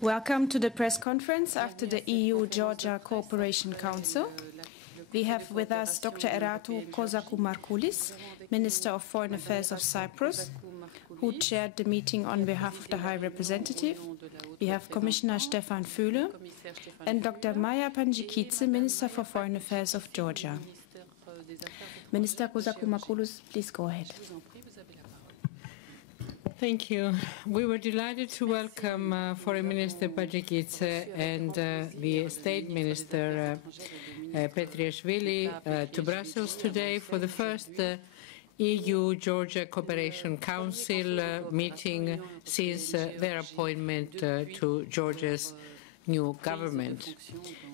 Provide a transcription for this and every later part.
Welcome to the press conference after the EU-Georgia Cooperation Council. We have with us Dr. Eratou Kozakou-Markoulis, Minister of Foreign Affairs of Cyprus, who chaired the meeting on behalf of the High Representative. We have Commissioner Stefan Füle and Dr. Maya Panjikidze, Minister for Foreign Affairs of Georgia. Minister Kozakou-Markoulis, please go ahead. Thank you. We were delighted to welcome Foreign Minister Panjikidze and the State Minister Petriashvili to Brussels today for the first EU-Georgia Cooperation Council meeting since their appointment to Georgia's new government.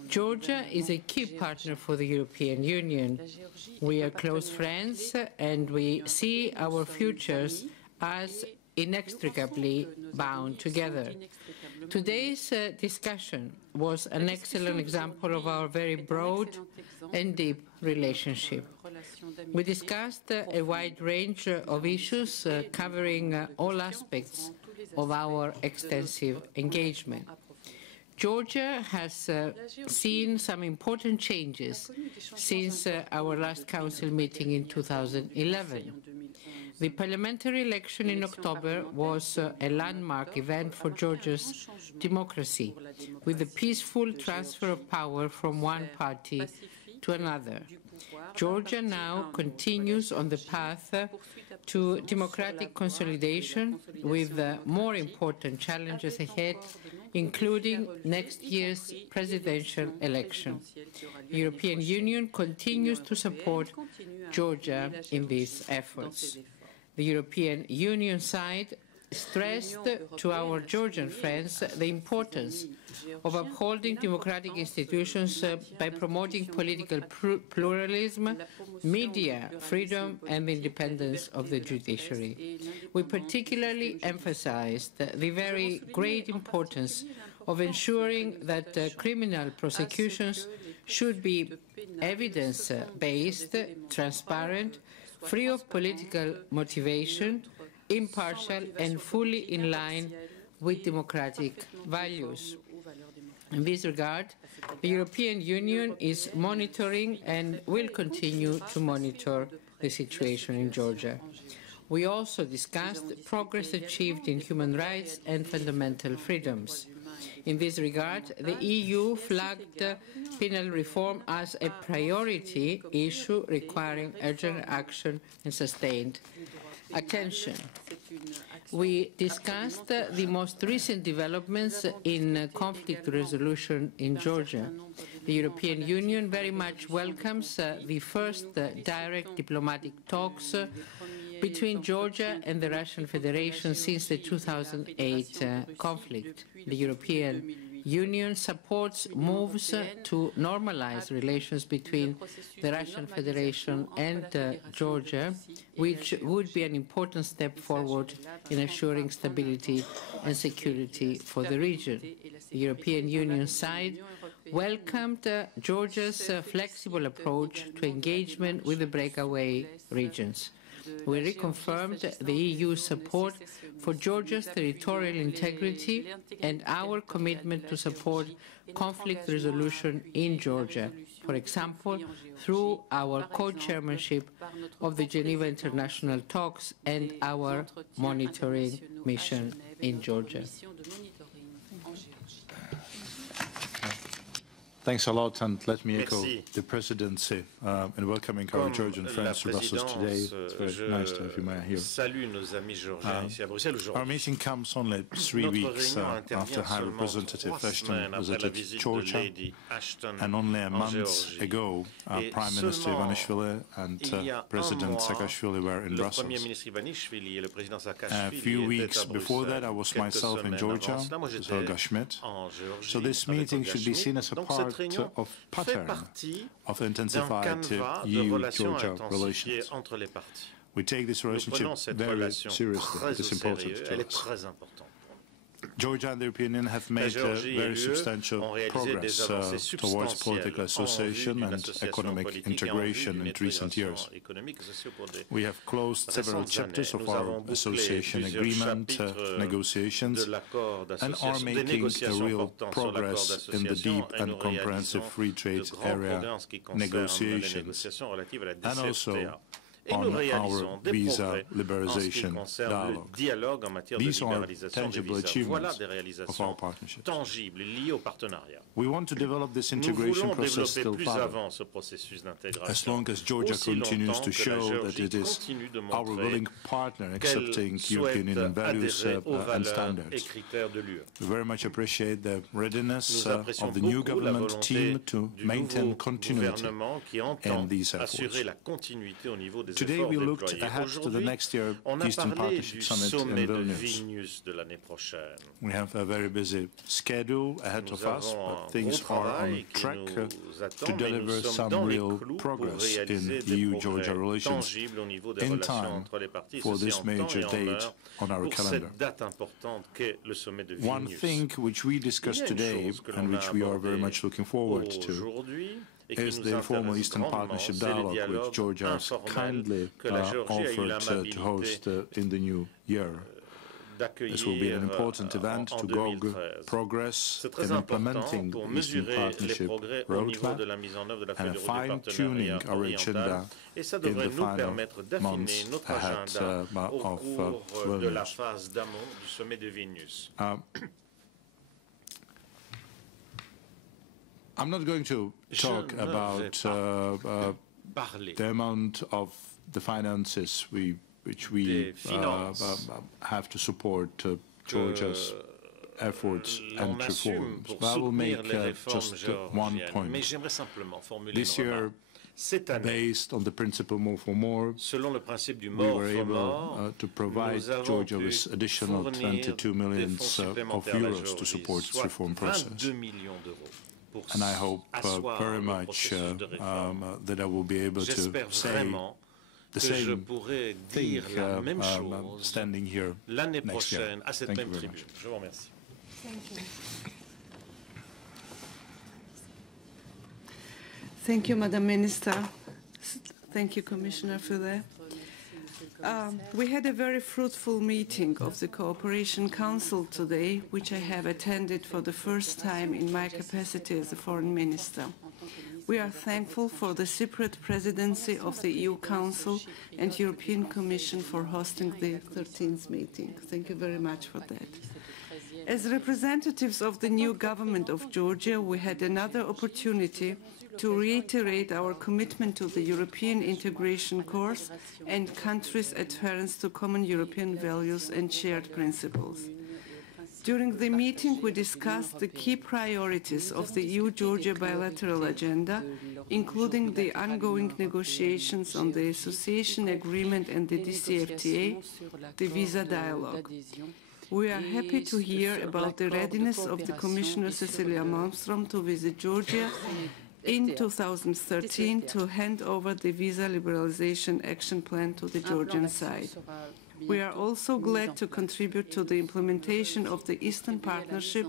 Georgia is a key partner for the European Union. We are close friends and we see our futures as inextricably bound together. Today's discussion was an excellent example of our very broad and deep relationship. We discussed a wide range of issues covering all aspects of our extensive engagement. Georgia has seen some important changes since our last Council meeting in 2011. The parliamentary election in October was a landmark event for Georgia's democracy, with the peaceful transfer of power from one party to another. Georgia now continues on the path to democratic consolidation, with more important challenges ahead, including next year's presidential election. The European Union continues to support Georgia in these efforts. The European Union side stressed to our Georgian friends the importance of upholding democratic institutions by promoting political pluralism, media freedom and the independence of the judiciary. We particularly emphasized the very great importance of ensuring that criminal prosecutions should be evidence-based, transparent, free of political motivation, impartial and fully in line with democratic values. In this regard, the European Union is monitoring and will continue to monitor the situation in Georgia. We also discussed progress achieved in human rights and fundamental freedoms. In this regard, the EU flagged penal reform as a priority issue requiring urgent action and sustained attention. We discussed the most recent developments in conflict resolution in Georgia. The European Union very much welcomes the first direct diplomatic talks between Georgia and the Russian Federation since the 2008 conflict. The European Union supports moves to normalize relations between the Russian Federation and Georgia, which would be an important step forward in assuring stability and security for the region. The European Union side welcomed Georgia's flexible approach to engagement with the breakaway regions. We reconfirmed the EU's support for Georgia's territorial integrity and our commitment to support conflict resolution in Georgia, for example, through our co-chairmanship of the Geneva International Talks and our monitoring mission in Georgia. Thanks a lot, and let me echo the Presidency in welcoming our Georgian friends to Brussels today. It's very nice to have you, Maya, here. Our meeting comes only 3 weeks after High Representative Ashton visited Georgia, and only a month ago, Prime Minister Ivanishvili and President Saakashvili were in Brussels. A few weeks before that, I was myself in Georgia with Helga Schmidt. So this meeting should be seen as a part of pattern of intensified EU-Georgia relations. We take this relationship very seriously. It is important to us. Georgia and the European Union have made very substantial progress towards political association and economic integration in recent years. We have closed several chapters of our association agreement negotiations and are making a real progress in the deep and comprehensive free trade area negotiations, and also on our visa liberalization dialogue. These are tangible achievements of our partnership. We want to develop this integration process still further, as long as Georgia continues to show that it is our willing partner accepting European Union values and standards. We very much appreciate the readiness of the new government team to maintain continuity in these efforts. Today we looked ahead to the next year Eastern Partnership Summit in Vilnius. We have a very busy schedule ahead of us, but things are on track to deliver some real progress in EU-Georgia relations in time for this major date on our calendar. One thing which we discussed today and which we are very much looking forward to is the informal Eastern Partnership dialogue, which Georgia has kindly offered to host in the new year. This will be an important event to gauge progress in implementing the Eastern Partnership roadmap and fine-tuning our agenda in the final months ahead of Vilnius. I'm not going to talk about the amount of the finances which we have to support Georgia's efforts and reforms. But I will make just one point. This year, based on the principle more for more, we were able to provide Georgia with additional 22 million euros to support its reform process. And I hope very much that I will be able to say the same thing standing here next year. Thank you very much. Thank you. Thank you, Madam Minister. Thank you, Commissioner Füle. We had a very fruitful meeting of the Cooperation Council today, which I have attended for the first time in my capacity as a foreign minister. We are thankful for the Cypriot presidency of the EU Council and European Commission for hosting the 13th meeting. Thank you very much for that. As representatives of the new government of Georgia, we had another opportunity to reiterate our commitment to the European integration course and countries' adherence to common European values and shared principles. During the meeting, we discussed the key priorities of the EU-Georgia bilateral agenda, including the ongoing negotiations on the association agreement and the DCFTA, the visa dialogue. We are happy to hear about the readiness of the Commissioner Cecilia Malmström to visit Georgia in 2013 to hand over the visa liberalization action plan to the Georgian side. We are also glad to contribute to the implementation of the Eastern Partnership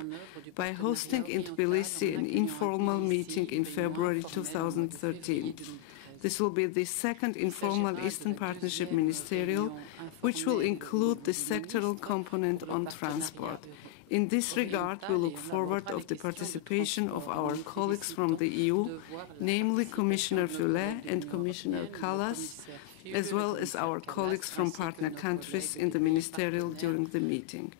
by hosting in Tbilisi an informal meeting in February 2013. This will be the second informal Eastern Partnership Ministerial, which will include the sectoral component on transport. In this regard, we look forward to the participation of our colleagues from the EU, namely Commissioner Füle and Commissioner Kallas, as well as our colleagues from partner countries in the ministerial during the meeting.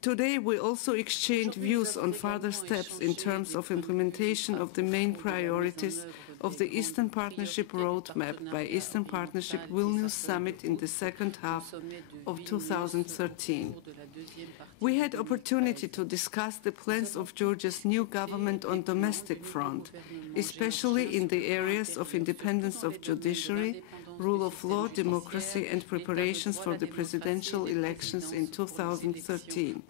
Today, we also exchanged views on further steps in terms of implementation of the main priorities of the Eastern Partnership Roadmap by Eastern Partnership Vilnius Summit in the second half of 2013. We had opportunity to discuss the plans of Georgia's new government on domestic front, especially in the areas of independence of judiciary, rule of law, democracy, and preparations for the presidential elections in 2013.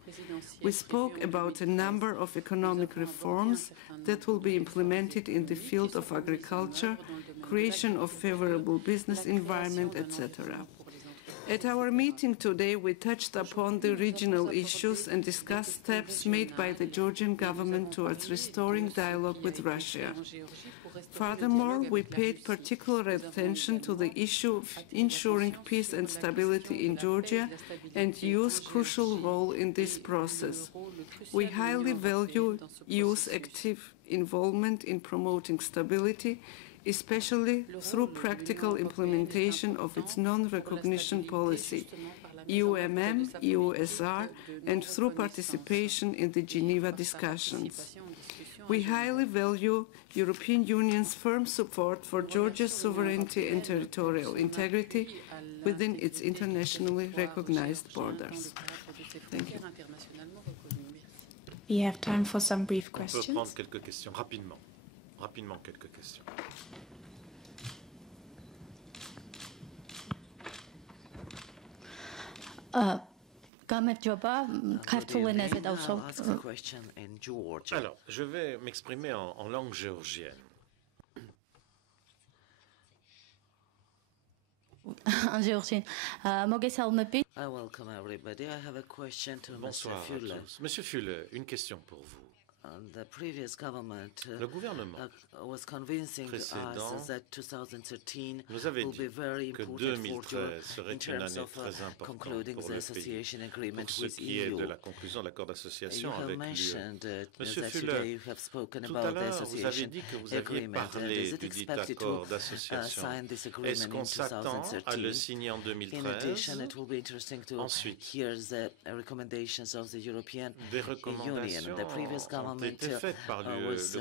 We spoke about a number of economic reforms that will be implemented in the field of agriculture, creation of favorable business environment, etc. At our meeting today, we touched upon the regional issues and discussed steps made by the Georgian government towards restoring dialogue with Russia. Furthermore, we paid particular attention to the issue of ensuring peace and stability in Georgia and EU's crucial role in this process. We highly value EU's active involvement in promoting stability, especially through practical implementation of its non-recognition policy, EUMM, EUSR, and through participation in the Geneva discussions. We highly value European Union's firm support for Georgia's sovereignty and territorial integrity within its internationally recognized borders. Thank you. We have time for some brief questions. On peut prendre quelques questions rapidement. Rapidement, quelques questions. Alors, je vais m'exprimer en langue géorgienne. I welcome everybody. I have a question to Mr. Füle. Monsieur Füle, une question pour vous. The previous government Le gouvernement was convincing us that 2013 will be very important for Georgia in terms of concluding the association agreement with EU. De la conclusion de l'accord d'association avec l'UE. Monsieur Füle, you have spoken about the association agreement. Is it expected to sign this agreement in 2013? In addition, it will be interesting to hear the recommendations of the European Union. The previous government was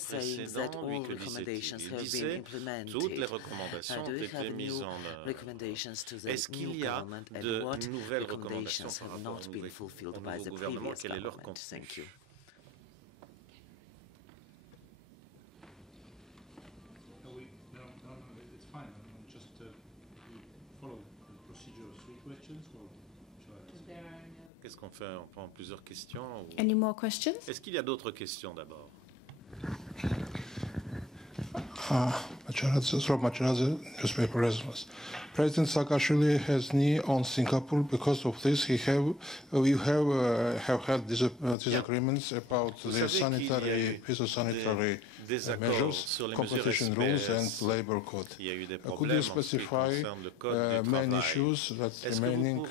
saying that all recommendations have been implemented. Toutes les recommandations ont été mises en œuvre. Recommendations to the new government and what recommendations have not been fulfilled by the previous government? Thank you. It's fine. Just follow the procedure of 3 questions. Qu'est-ce qu'on fait? On prend plusieurs questions ou... Any more questions? Est-ce qu'il y a d'autres questions d'abord? Macharadze, newspaper response. President Saakashvili has knee on Singapore. Because of this, we have had disagreements about the sanitary, phytosanitary measures, competition rules, and labor code. Could you specify main issues that's remaining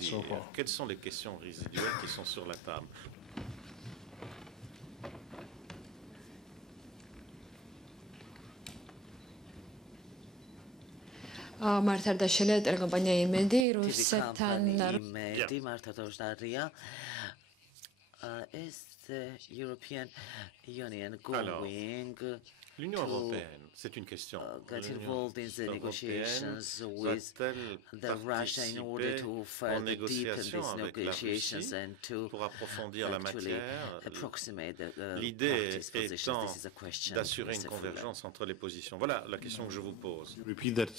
so far? Quelles sont les questions résiduelles qui sont sur la table? მართარდაშელა ტელეკომპანია იმედი რუსეთთან მართარდაშელა is the European Union going L'Union européenne, c'est une question. Get involved in the negotiations with the Russia in order to further deepen these negotiations and to actually approximate the practice positions. This is a question. D'assurer une convergence entre les positions. Voilà la question que je vous pose. Repeat that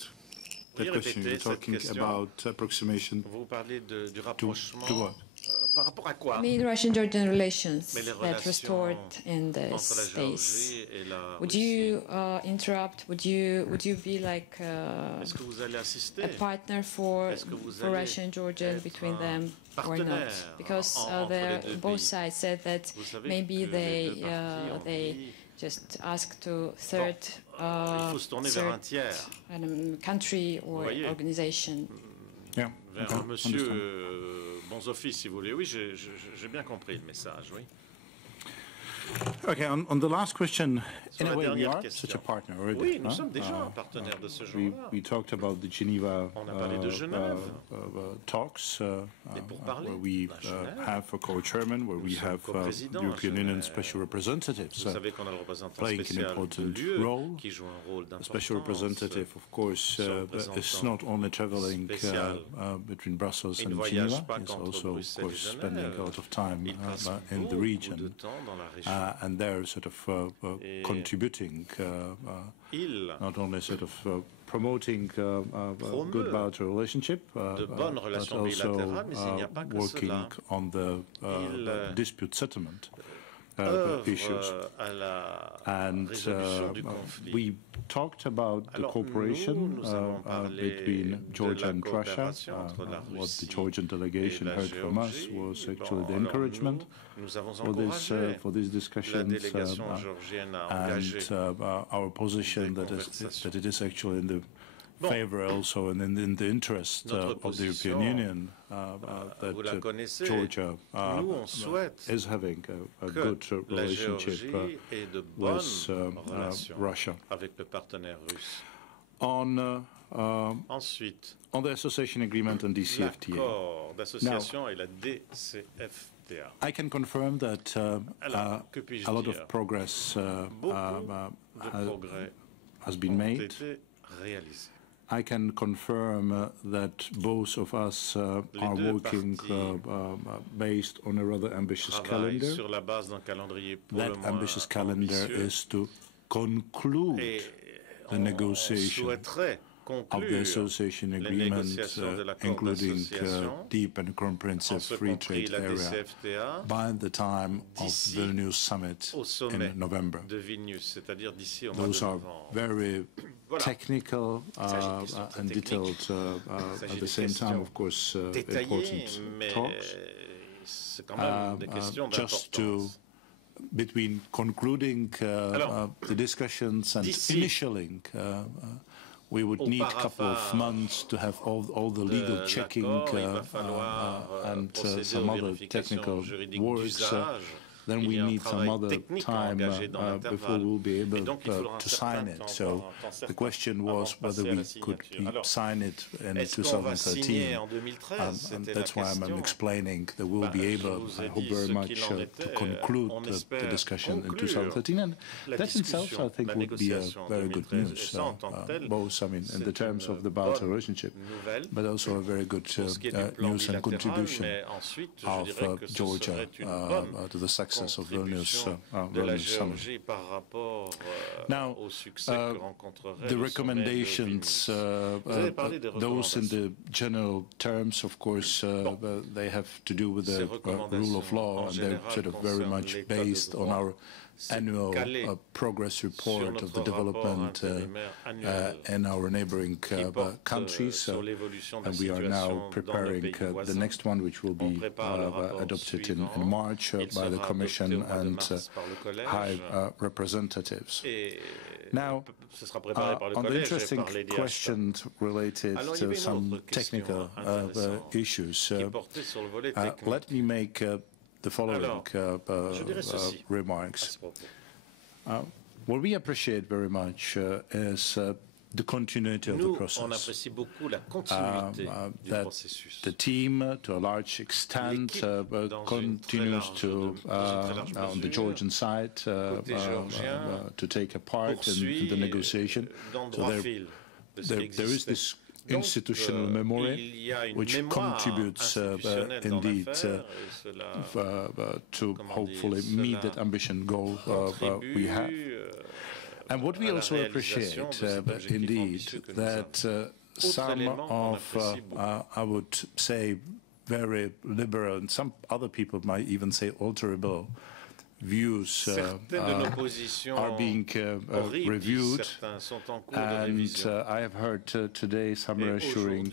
question. You're talking about approximation. Vous parlez du rapprochement. To what? Par rapport à quoi? Russian-Georgian relations that restored in these days. Would you interrupt? Would you be like a partner for Russia and Georgia between them or not? Because both sides said that maybe they just ask to third country or organization. Yeah. Vers Monsieur Bonzoffi, si vous voulez. Oui, j'ai bien compris le message, oui. Okay, on the last question, in a way, we are such a partner already. Oui, nous sommes déjà partenaires de ce genre-là. We talked about the Geneva talks, where we have a co-chairman, where we have European Union special representatives playing an important role. The special representative, of course, is not only traveling between Brussels and Geneva, he's also, of course, spending a lot of time in the region. And they're sort of contributing, not only sort of promoting a good bilateral relationship, but also working on the dispute settlement issues. And we talked about the cooperation between Georgia and Russia. What the Georgian delegation heard from us was actually the encouragement for these discussions and our position that it is actually in the favor also and in the interest of the European Union that Georgia is having a good relationship with Russia. On the association agreement and DCFTA. Now, I can confirm that a lot of progress has been made. I can confirm that both of us are working based on a rather ambitious calendar. That ambitious calendar is to conclude the negotiation of the association agreement, including deep and comprehensive free trade area, by the time of Vilnius summit in November. Those are very technical and detailed, at the same time, of course, important talks. Just to between concluding the discussions and initialing, we would need a couple of months to have all the legal checking and some other technical works. Then we need some other time before we'll be able to sign it. So the question was whether we could sign it in 2013. And that's why I'm explaining that we'll be able, I hope very much, to conclude the discussion in 2013. And that in itself, I think, would be a very good news, both, I mean, in the terms of the bilateral relationship, but also a very good news and contribution of Georgia to the success of Vilnius summit. Now, the recommendations, those in the general terms, of course, they have to do with the rule of law, and they're sort of very much based on our annual progress report of the development in our neighboring countries, and we are now preparing the next one, which will be adopted in March by the Commission and High Representatives. Now, on the interesting questions related to some technical issues, let me make the following remarks. What we appreciate very much is the continuity of the process. That the team, to a large extent, continues to, on the Georgian side, to take a part in the negotiation. So there is this institutional memory, which contributes indeed to hopefully meet that ambition goal we have. And what we also appreciate, indeed, that some of, I would say, very liberal, and some other people might even say alterable views are being reviewed, and I have heard today some reassuring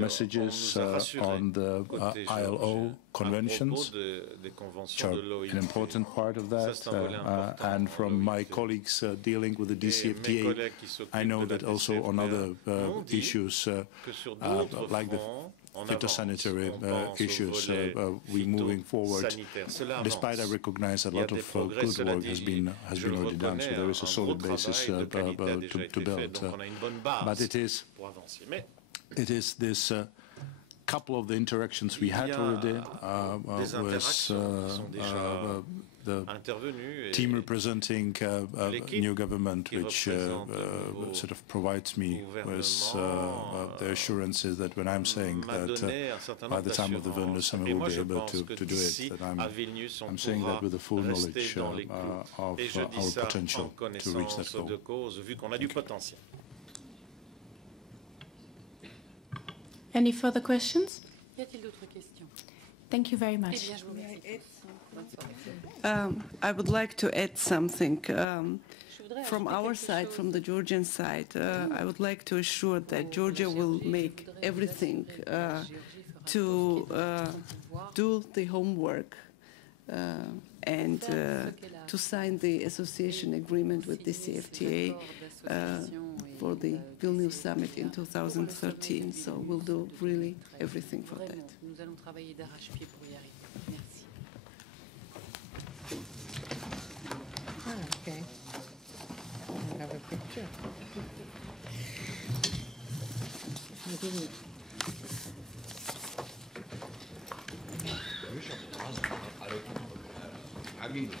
messages on the ILO conventions, which are an important part of that, and from my colleagues dealing with the DCFTA, I know that also on other issues like the phytosanitary issues, we're moving forward. Despite I recognize a lot of good work has been already done, so there is a solid basis to build. But it is this couple of the interactions we had already with the team representing new government, which sort of provides me with the assurances that when I'm saying that by the time of the Vilnius summit we'll be able to do it, that I'm saying that with the full knowledge of our potential to reach that goal. Any further questions? Thank you very much. I would like to add something. From our side, from the Georgian side, I would like to assure that Georgia will make everything to do the homework and to sign the association agreement with the CFTA for the Vilnius summit in 2013. So we'll do really everything for that. Okay. I have a picture. I didn't.